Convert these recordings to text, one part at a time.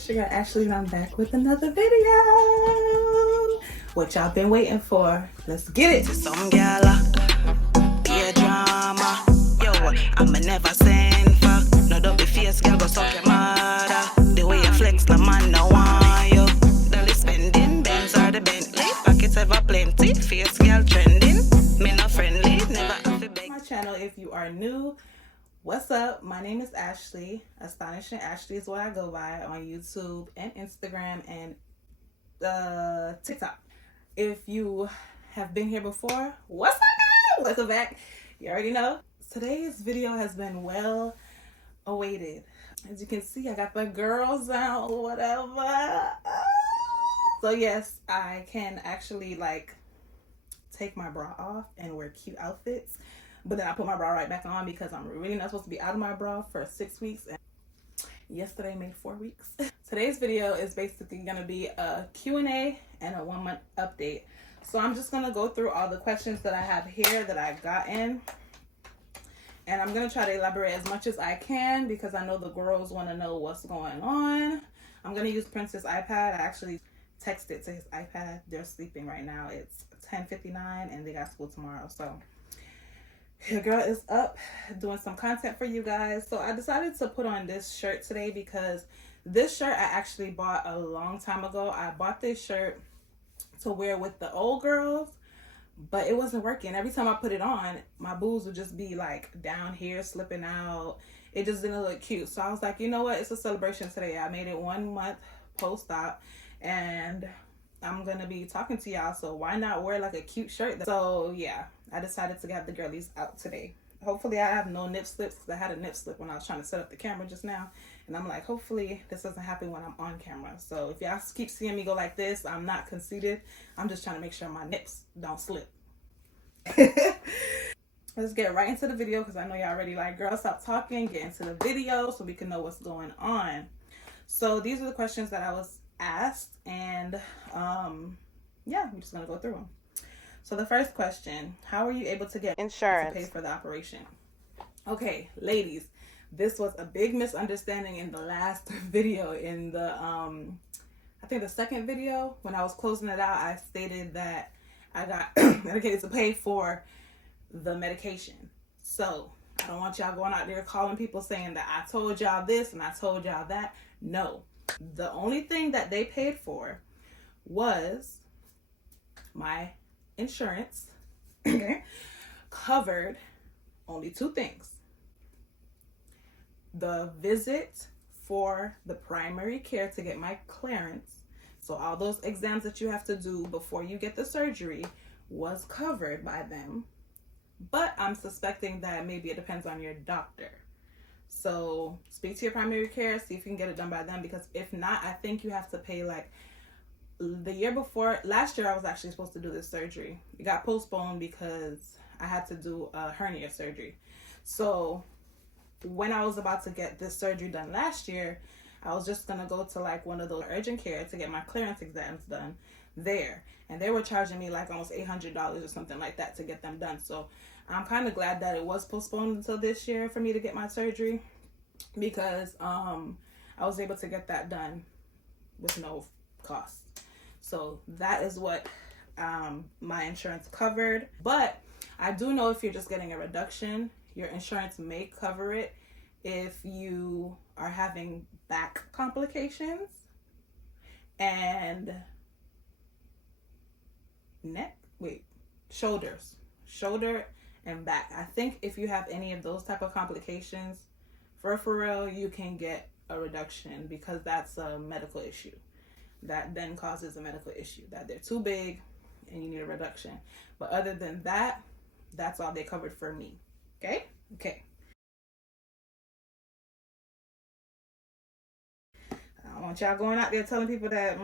it's your girl Ashley and I'm back with another video. What y'all been waiting for? Let's get it. Some gala, yeah, drama. Yo, I'ma never send for no double face, girl, go suck your mother. The way you flex, the man no want you. Dolly spending, Benz or the Bentley. Pockets ever plenty, face girl trending. Me no friendly, never have to beg. My channel, if you are new, what's up? My name is Ashley. Astonishing Ashley is what I go by on YouTube and Instagram and TikTok. If you have been here before, what's up? Welcome back. You already know. Today's video has been well awaited. As you can see, I got the girls out, whatever. So yes, I can actually like take my bra off and wear cute outfits. But then I put my bra right back on because I'm really not supposed to be out of my bra for 6 weeks. And yesterday made 4 weeks. Today's video is basically going to be a Q&A and a 1 month update. So I'm just going to go through all the questions that I have here that I've gotten. And I'm going to try to elaborate as much as I can because I know the girls want to know what's going on. I'm going to use Prince's iPad. I actually texted to his iPad. They're sleeping right now. It's 10:59 and they got school tomorrow. So your girl is up doing some content for you guys. So I decided to put on this shirt today because this shirt I actually bought a long time ago. I bought this shirt to wear with the old girls, but it wasn't working. Every time I put it on, my boobs would just be like down here, slipping out. It just didn't look cute. So I was like, you know what? It's a celebration today. I made it 1 month post-op and I'm gonna be talking to y'all, so why not wear like a cute shirt? So yeah, I decided to have the girlies out today. Hopefully I have no nip slips because I had a nip slip when I was trying to set up the camera just now, and I'm like, hopefully this doesn't happen when I'm on camera. So if y'all keep seeing me go like this, I'm not conceited. I'm just trying to make sure my nips don't slip. Let's get right into the video because I know y'all already like, girl, stop talking, get into the video so we can know what's going on. So these are the questions that I was asked, and yeah, we're just gonna go through them. So the first question: how are you able to get insurance to pay for the operation? Okay, ladies, this was a big misunderstanding in the last video. In the I think the second video when I was closing it out, I stated that I got medicated to pay for the medication. So I don't want y'all going out there calling people saying that I told y'all this and I told y'all that. No. The only thing that they paid for was my insurance. Covered only 2 things: the visit for the primary care to get my clearance. So all those exams that you have to do before you get the surgery was covered by them. But I'm suspecting that maybe it depends on your doctor. So speak to your primary care, see if you can get it done by them, because if not, I think you have to pay like the year before. Last year I was actually supposed to do this surgery. It got postponed because I had to do a hernia surgery. So when I was about to get this surgery done last year, I was just gonna go to like one of those urgent care to get my clearance exams done there, and they were charging me like almost $800 or something like that to get them done. So I'm kind of glad that it was postponed until this year for me to get my surgery, because I was able to get that done with no cost. So that is what my insurance covered. But I do know if you're just getting a reduction, your insurance may cover it if you are having back complications and shoulder and back. I think if you have any of those type of complications, for real, you can get a reduction, because that's a medical issue. That then causes a medical issue, that they're too big and you need a reduction. But other than that, that's all they covered for me. Okay? Okay. I don't want y'all going out there telling people that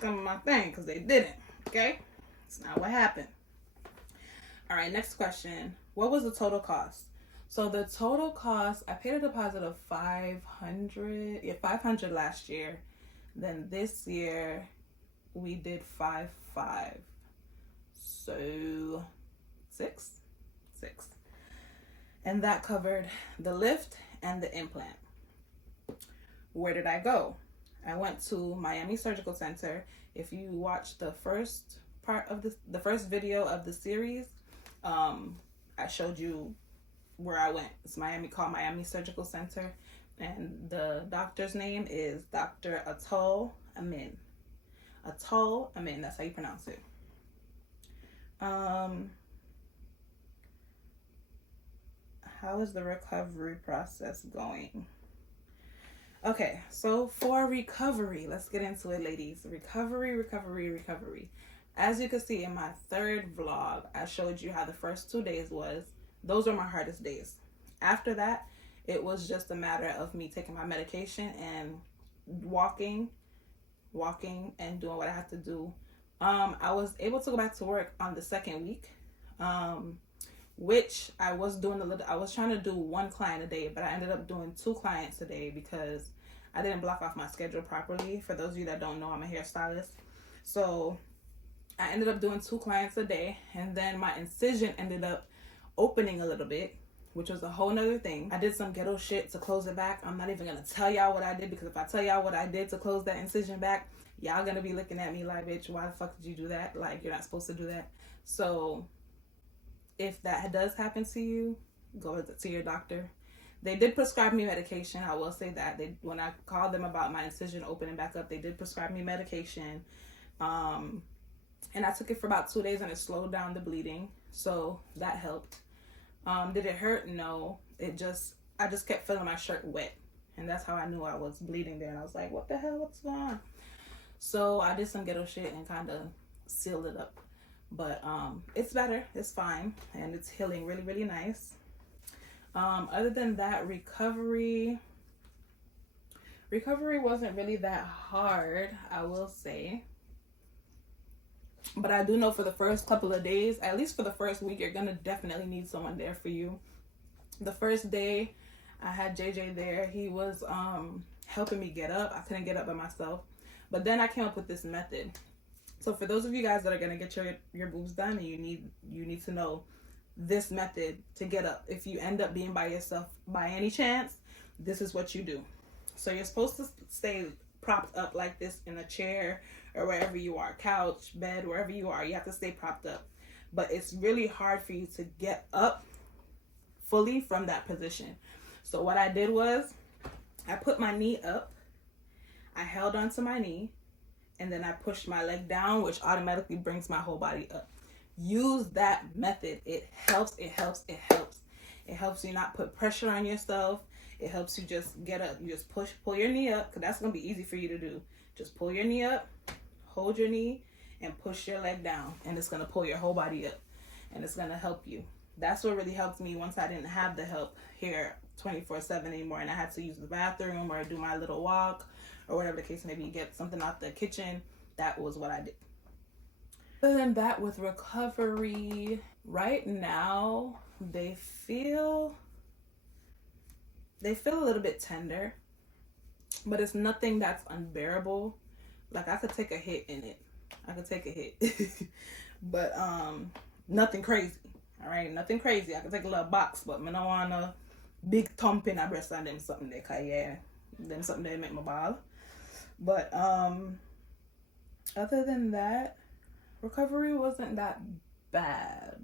come my thing, because they didn't. Okay? It's not what happened. All right, next question. What was the total cost? So the total cost, I paid a deposit of $500. Yeah, $500 last year. Then this year we did $5,500. So six. And that covered the lift and the implant. Where did I go? I went to Miami Surgical Center. If you watch the first part of the first video of the series, I showed you where I went. It's called Miami Surgical Center, and the doctor's name is Dr. Atul Amin. Atul Amin, that's how you pronounce it. How is the recovery process going? Okay, so for recovery, let's get into it, ladies. Recovery. As you can see in my third vlog, I showed you how the first 2 days was. Those were my hardest days. After that, it was just a matter of me taking my medication and walking and doing what I had to do. I was able to go back to work on the second week, which I was doing I was trying to do 1 client a day, but I ended up doing 2 clients a day because I didn't block off my schedule properly. For those of you that don't know, I'm a hairstylist. So I ended up doing 2 clients a day, and then my incision ended up opening a little bit, which was a whole nother thing. I did some ghetto shit to close it back. I'm not even gonna tell y'all what I did, because if I tell y'all what I did to close that incision back, y'all gonna be looking at me like, bitch, why the fuck did you do that? Like, you're not supposed to do that. So if that does happen to you, go to your doctor. They did prescribe me medication. I will say that. When I called them about my incision opening back up, they did prescribe me medication. And I took it for about 2 days, and it slowed down the bleeding. So that helped. Did it hurt? No. I just kept feeling my shirt wet. And that's how I knew I was bleeding there. And I was like, what the hell? What's going on? So I did some ghetto shit and kind of sealed it up. But it's better. It's fine. And it's healing really, really nice. Other than that, recovery wasn't really that hard, I will say. But I do know for the first couple of days, at least for the first week, you're gonna definitely need someone there for you. The first day I had JJ there. He was helping me get up. I couldn't get up by myself. But then I came up with this method. So for those of you guys that are gonna get your boobs done, and you need to know this method to get up. If you end up being by yourself by any chance, this is what you do. So you're supposed to stay propped up like this in a chair or wherever you are, couch, bed, wherever you are. You have to stay propped up. But it's really hard for you to get up fully from that position. So what I did was I put my knee up, I held onto my knee, and then I pushed my leg down, which automatically brings my whole body up. Use that method. It helps. It helps you not put pressure on yourself. It helps you just get up. You just pull your knee up, because that's going to be easy for you to do. Just pull your knee up, hold your knee, and push your leg down. And it's going to pull your whole body up. And it's going to help you. That's what really helped me once I didn't have the help here 24/7 anymore. And I had to use the bathroom or do my little walk or whatever the case may be, get something out the kitchen. That was what I did. Other than that, with recovery, right now, they feel a little bit tender, but it's nothing that's unbearable. Like, I could take a hit in it. But nothing crazy. All right, nothing crazy. I could take a little box, but I don't want a big thump in my breast and them something they call, yeah, them something they make my ball. But other than that, recovery wasn't that bad.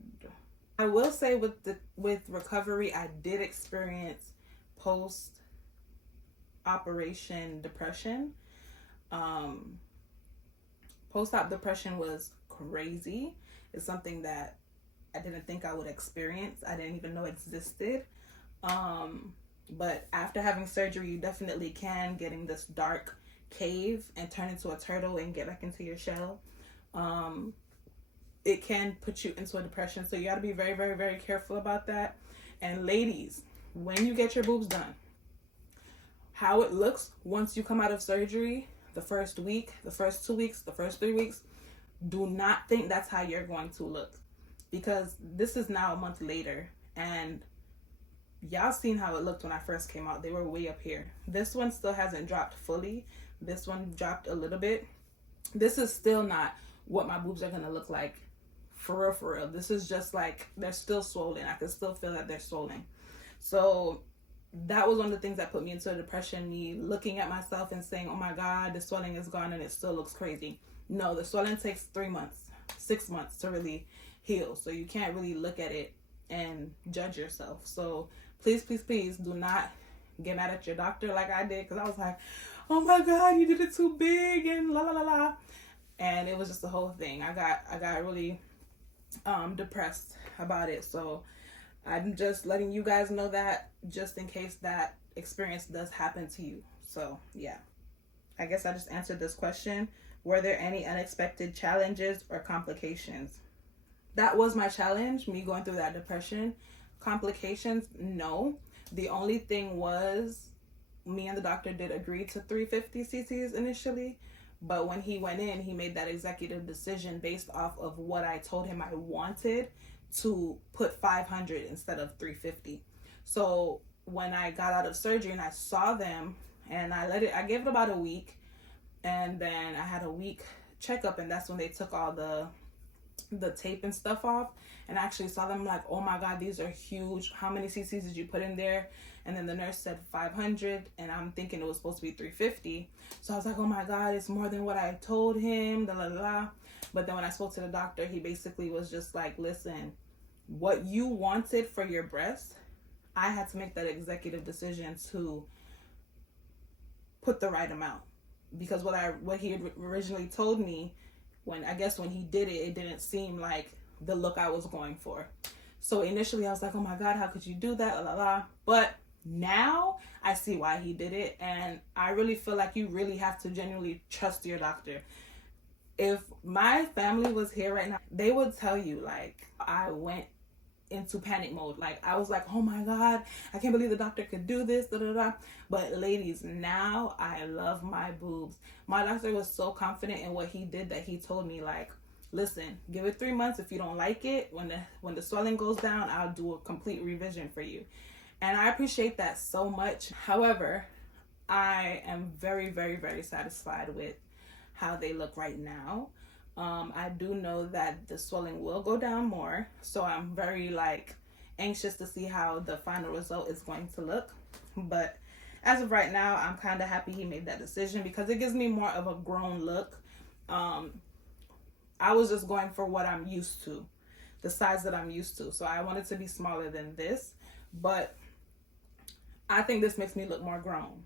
I will say with recovery, I did experience post-operation depression. Post-op depression was crazy. It's something that I didn't think I would experience. I didn't even know existed. But after having surgery, you definitely can get in this dark cave and turn into a turtle and get back into your shell. It can put you into a depression. So you got to be very, very, very careful about that. And ladies, when you get your boobs done, how it looks once you come out of surgery, the first week, the first 2 weeks, the first 3 weeks, do not think that's how you're going to look. Because this is now a month later, and y'all seen how it looked when I first came out. They were way up here. This one still hasn't dropped fully. This one dropped a little bit. This is still not what my boobs are going to look like. For real. This is just like, they're still swollen. I can still feel that they're swollen. So that was one of the things that put me into a depression, me looking at myself and saying, oh my God, the swelling is gone and it still looks crazy. No, the swelling takes 3 months, 6 months to really heal. So you can't really look at it and judge yourself. So please, please, please do not get mad at your doctor like I did, because I was like, oh my God, you did it too big and la la la la. And it was just the whole thing. I got really depressed about it. So I'm just letting you guys know that, just in case that experience does happen to you. So yeah, I guess I just answered this question. Were there any unexpected challenges or complications? That was my challenge, me going through that depression. Complications, no. The only thing was, me and the doctor did agree to 350 cc's initially, but when he went in, he made that executive decision based off of what I told him I wanted, to put 500 instead of 350. So when I got out of surgery and I saw them, and I gave it about a week, and then I had a week checkup, and that's when they took all the tape and stuff off, and I actually saw them, like, oh my God, these are huge. How many cc's did you put in there? And then the nurse said 500, and I'm thinking it was supposed to be 350. So I was like, oh my God, it's more than what I told him, da la la. But then when I spoke to the doctor, he basically was just like, listen, what you wanted for your breast, I had to make that executive decision to put the right amount, because what he had originally told me, when he did it, it didn't seem like the look I was going for. So initially I was like, oh my God, how could you do that, la la la. But now I see why he did it, and I really feel like you really have to genuinely trust your doctor. If my family was here right now, they would tell you, like, I went into panic mode. Like, I was like, oh my God, I can't believe the doctor could do this, da da da. But ladies, now I love my boobs. My doctor was so confident in what he did that he told me, like, listen, give it 3 months. If you don't like it, when the swelling goes down, I'll do a complete revision for you. And I appreciate that so much. However, I am very, very, very satisfied with how they look right now. I do know that the swelling will go down more, so I'm very, like, anxious to see how the final result is going to look. But as of right now, I'm kind of happy he made that decision, because it gives me more of a grown look. I was just going for what I'm used to, the size that I'm used to. So I wanted to be smaller than this, but I think this makes me look more grown.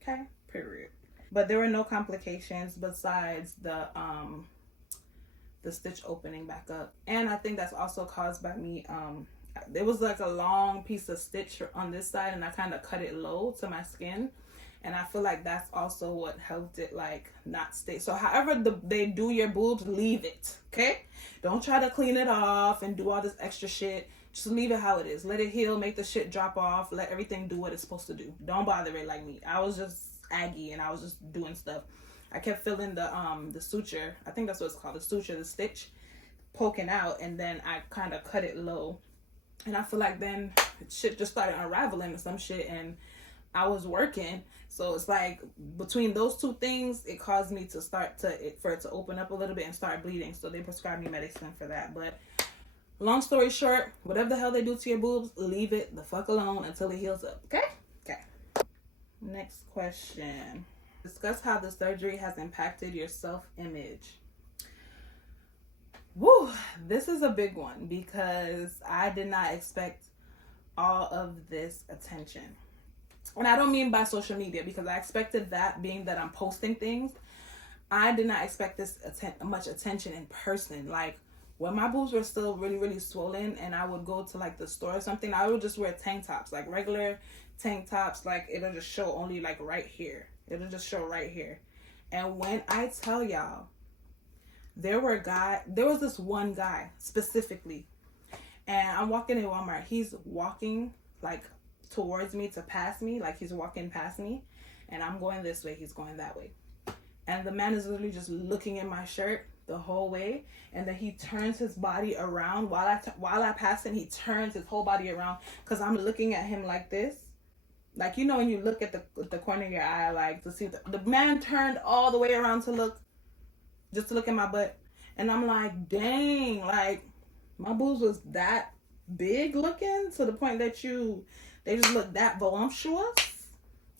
Okay, period. But there were no complications besides the stitch opening back up. And I think that's also caused by me, there was like a long piece of stitch on this side, and I kind of cut it low to my skin. And I feel like that's also what helped it, like, not stay. So however they do your boobs, leave it, okay? Don't try to clean it off and do all this extra shit. Just leave it how it is. Let it heal, make the shit drop off, let everything do what it's supposed to do. Don't bother it like me. I was just aggy and I was just doing stuff. I kept feeling the suture, I think that's what it's called, the suture, the stitch poking out, and then I kind of cut it low. And I feel like then shit just started unraveling or some shit, and I was working. So it's like between those two things, it caused me to for it to open up a little bit and start bleeding. So they prescribed me medicine for that. But long story short, whatever the hell they do to your boobs, leave it the fuck alone until it heals up. Okay? Okay. Next question. Discuss how the surgery has impacted your self-image. Woo, this is a big one, because I did not expect all of this attention. And I don't mean by social media, because I expected that, being that I'm posting things. I did not expect this much attention in person. Like, when my boobs were still really, really swollen, and I would go to, like, the store or something, I would just wear tank tops, like regular tank tops. Like, it'll just show only, like, right here. It'll just show right here. And when I tell y'all, there was this one guy specifically, and I'm walking in Walmart. He's walking, like, towards me to pass me, like he's walking past me, and I'm going this way, he's going that way. And the man is literally just looking at my shirt the whole way, and then he turns his body around while I pass him. He turns his whole body around, because I'm looking at him like this, like, you know, when you look at the corner of your eye, like, to see the man turned all the way around to look at my butt. And I'm like, dang, like, my boobs was that big looking, to the point that you they just look that voluptuous.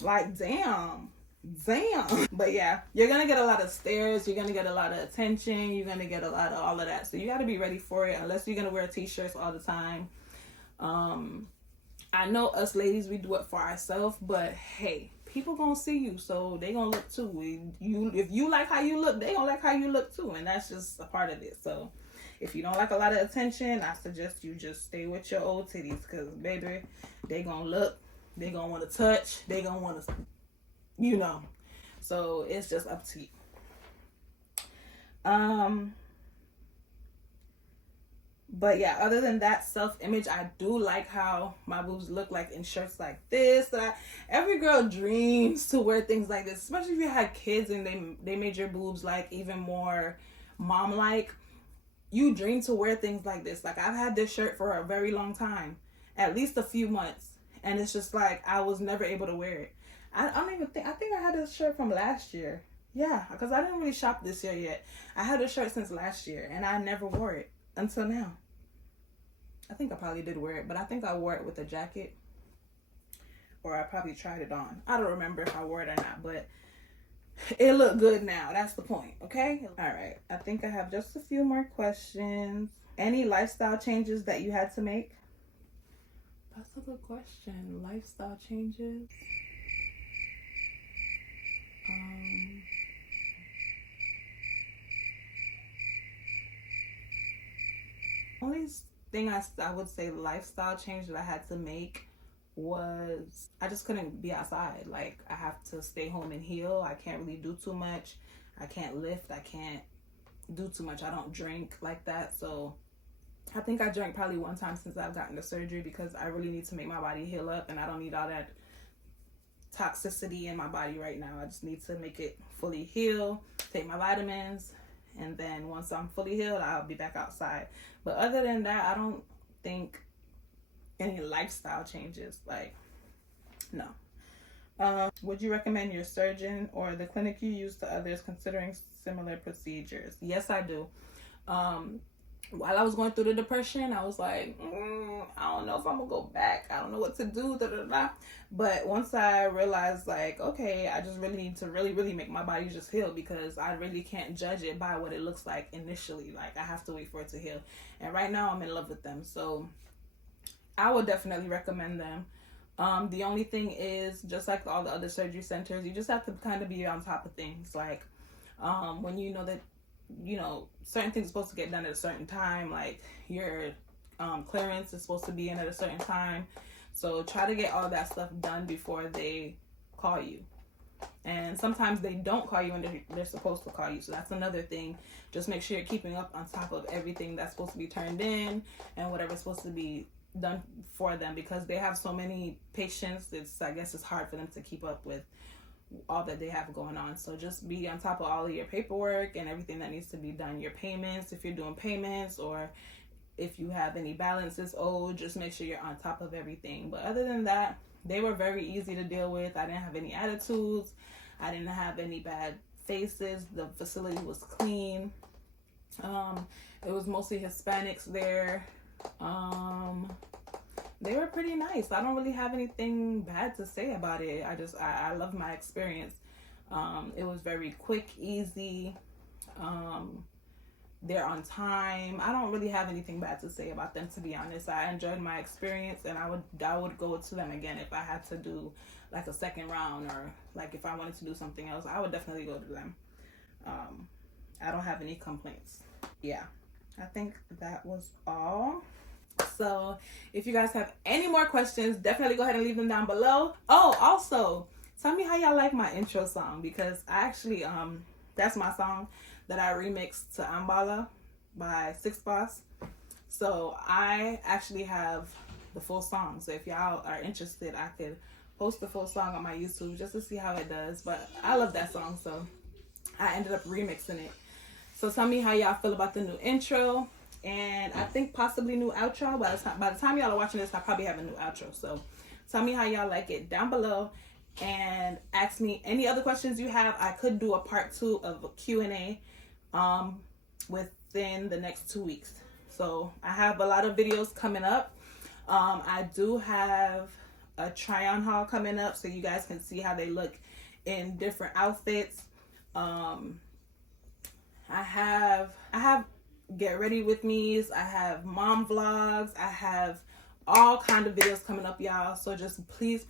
Like, damn. But yeah, you're gonna get a lot of stares, you're gonna get a lot of attention, you're gonna get a lot of all of that, so you got to be ready for it, unless you're gonna wear t-shirts all the time. I know us ladies, we do it for ourselves, but hey, people gonna see you, so they gonna look too. If you like how you look, they gonna like how you look too, and that's just a part of it. So if you don't like a lot of attention, I suggest you just stay with your old titties, because baby, they gonna look, they gonna want to touch, they gonna want to, you know. So it's just up to you. But yeah, other than that, self-image, I do like how my boobs look like in shirts like this. Every girl dreams to wear things like this, especially if you had kids and they made your boobs like even more mom-like. You dream to wear things like this. Like, I've had this shirt for a very long time, at least a few months, and it's just like I was never able to wear it. I think I had this shirt from last year. Yeah, because I didn't really shop this year yet. I had this shirt since last year, and I never wore it until now. I think I probably did wear it, but I think I wore it with a jacket, or I probably tried it on. I don't remember if I wore it or not, but it looked good now. That's the point, okay? All right, I think I have just a few more questions. Any lifestyle changes that you had to make? That's a good question. Lifestyle changes? Only thing I would say lifestyle change that I had to make was I just couldn't be outside. Like, I have to stay home and heal. I can't really do too much. I can't lift. I can't do too much. I don't drink like that. So I think I drank probably one time since I've gotten the surgery, because I really need to make my body heal up, and I don't need all that toxicity in my body right now. I just need to make it fully heal, take my vitamins, and then once I'm fully healed, I'll be back outside. But other than that, I don't think any lifestyle changes. Like, no. Would you recommend your surgeon or the clinic you use to others considering similar procedures? Yes, I do. While I was going through the depression, I was like, I don't know if I'm gonna go back. I don't know what to do. But once I realized, like, okay, I just really need to really make my body just heal, because I really can't judge it by what it looks like initially. Like, I have to wait for it to heal. And right now I'm in love with them. So I would definitely recommend them. The only thing is, just like all the other surgery centers, you just have to kind of be on top of things. Like, when you know that, certain things are supposed to get done at a certain time, like your clearance is supposed to be in at a certain time. So try to get all that stuff done before they call you. And sometimes they don't call you when they're supposed to call you. So that's another thing. Just make sure you're keeping up on top of everything that's supposed to be turned in and whatever's supposed to be done for them, because they have so many patients. I guess it's hard for them to keep up with all that they have going on. So just be on top of all of your paperwork and everything that needs to be done. Your payments, if you're doing payments, or if you have any balances owed, just make sure you're on top of everything. But other than that, they were very easy to deal with. I didn't have any attitudes. I didn't have any bad faces. The facility was clean. It was mostly Hispanics there. They were pretty nice. I don't really have anything bad to say about it. I love my experience. It was very quick, easy. They're on time. I don't really have anything bad to say about them, to be honest. I enjoyed my experience, and I would go to them again if I had to do like a second round, or like if I wanted to do something else. I would definitely go to them. I don't have any complaints. Yeah, I think that was all. So if you guys have any more questions, definitely go ahead and leave them down below. Oh, also, tell me how y'all like my intro song, because I actually that's my song that I remixed to Ambala by Six Boss. So I actually have the full song. So if y'all are interested, I could post the full song on my YouTube just to see how it does. But I love that song, so I ended up remixing it. So tell me how y'all feel about the new intro, and I think possibly new outro. By the time y'all are watching this, I probably have a new outro. So tell me how y'all like it down below, and ask me any other questions you have. I could do a part 2 of a Q&A within the next 2 weeks. So I have a lot of videos coming up. I do have a try on haul coming up so you guys can see how they look in different outfits. I have get ready with me's, I have mom vlogs, I have all kind of videos coming up, y'all. So just please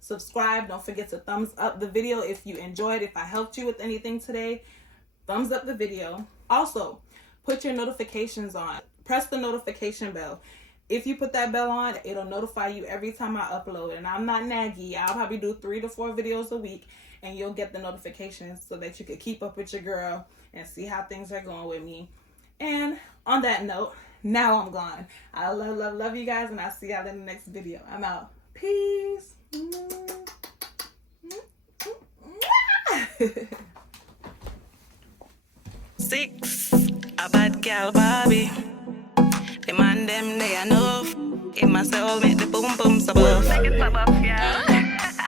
subscribe. Don't forget to thumbs up the video if you enjoyed. If I helped you with anything today, thumbs up the video. Also, put your notifications on. Press the notification bell. If you put that bell on, it'll notify you every time I upload. And I'm not naggy. I'll probably do 3 to 4 videos a week, and you'll get the notifications so that you can keep up with your girl and see how things are going with me. And on that note, now I'm gone. I love you guys, and I'll see y'all in the next video. I'm out. Peace. 6, a bad girl Barbie. The man them they enough. In my soul make the boom boom so buff.